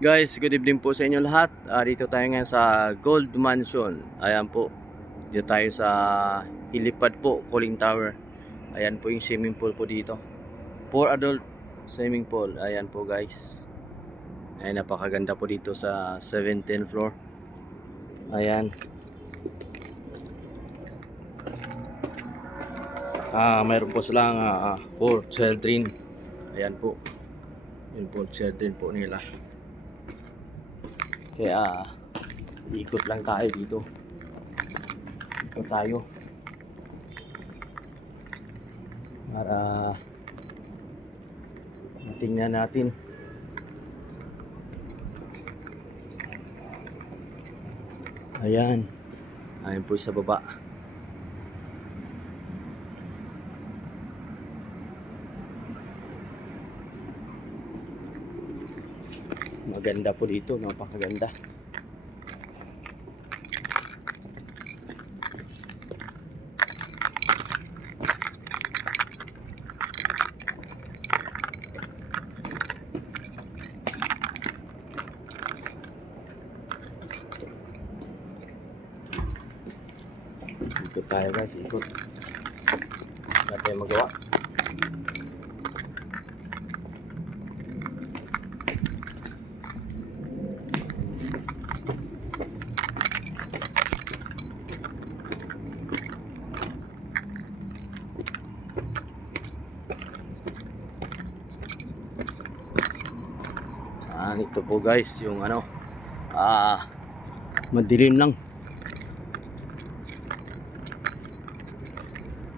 Guys, good evening po sa inyo lahat. Dito tayo ngayon sa Gold Mansion. Ayan po. Dito tayo sa Hilipad po, Cooling Tower. Ayan po yung swimming pool po dito. 4 adult swimming pool. Ayan po guys. Ayan, napakaganda po dito sa 17th floor. Ayan. Mayroon po silang 4 children. Ayan po. Yun po children po nila. Kaya ikot lang tayo dito. Ikot tayo para tingnan natin. Ayan. Ayan po sa baba. Maganda po dito, napakaganda. Ikot tayo guys, ikot. Wala tayong magawa. Ito po guys, yung madilim lang.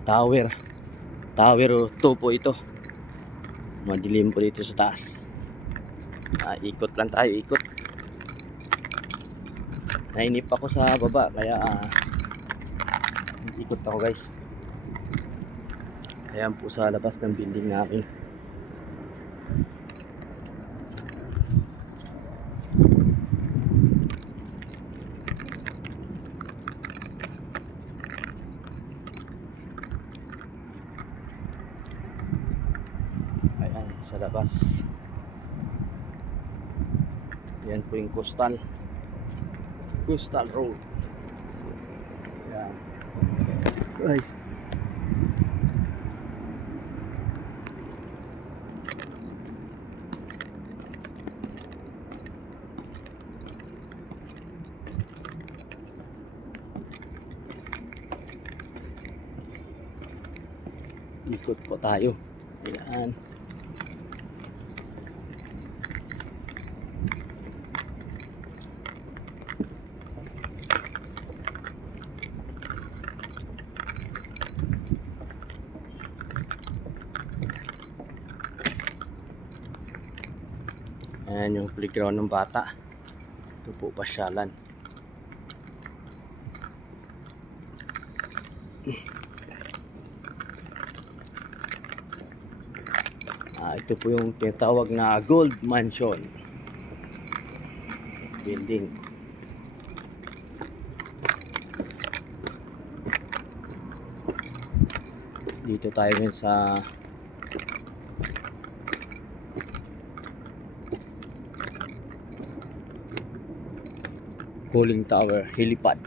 Tower 2 po ito. Madilim po dito sa taas. Ikot lang tayo, ikot. Nainip ako sa baba kaya ikot ako guys. Ayan po sa labas ng building namin. Ayan, sa labas. Yan po yung coastal road. Ayan. Ay. Ikot po tayo. Ayan. Ayan yung playground ng bata. Ito po pasyalan. Ito po yung tinatawag na Gold Mansion building. Dito tayo rin sa Cooling Tower, Hilipad.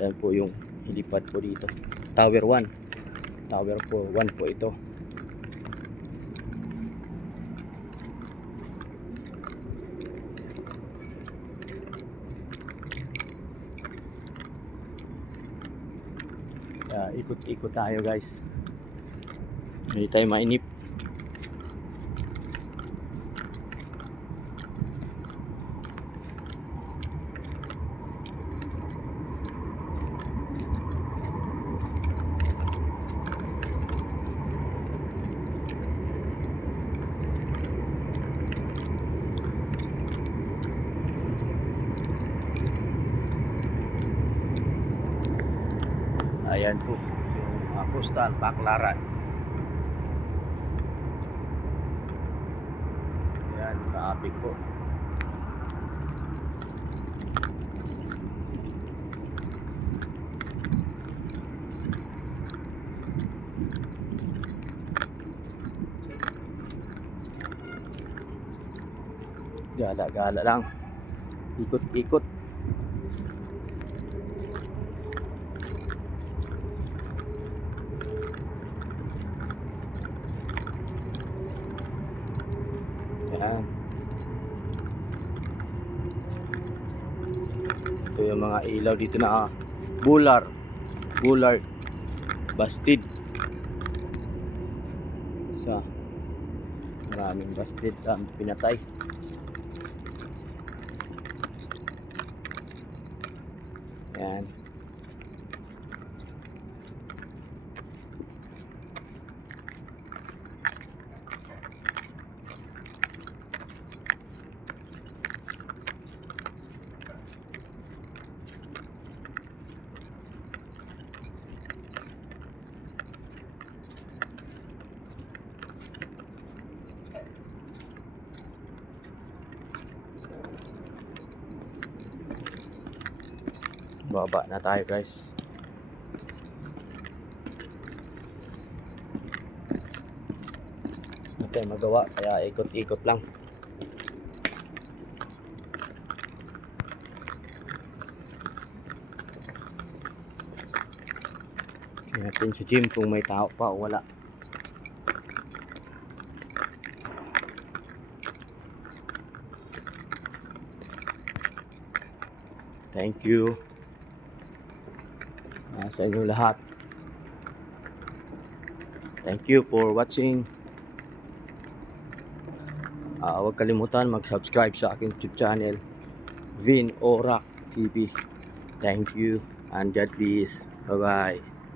Yan po yung Hilipad po dito. Tower 1. Tower 1 po ito. Ikot-ikot tayo guys. Hindi tayo mainip. Ayan po yung coastal Baclaran. Ayan, traffic po. Gala-gala lang. Ikot-ikot. Yan. Ito yung mga ilaw dito na bullard, busted. Maraming busted, pinatay. Yan. Baba na tayo guys. Hindi tayo magawa kaya ikot-ikot lang. Tingnan natin sa gym kung may tao pa o wala. Thank you sa inyo lahat. Thank you for watching. Huwag kalimutan mag-subscribe sa aking YouTube channel, Vin Orac TV. Thank you and God bless. Bye bye.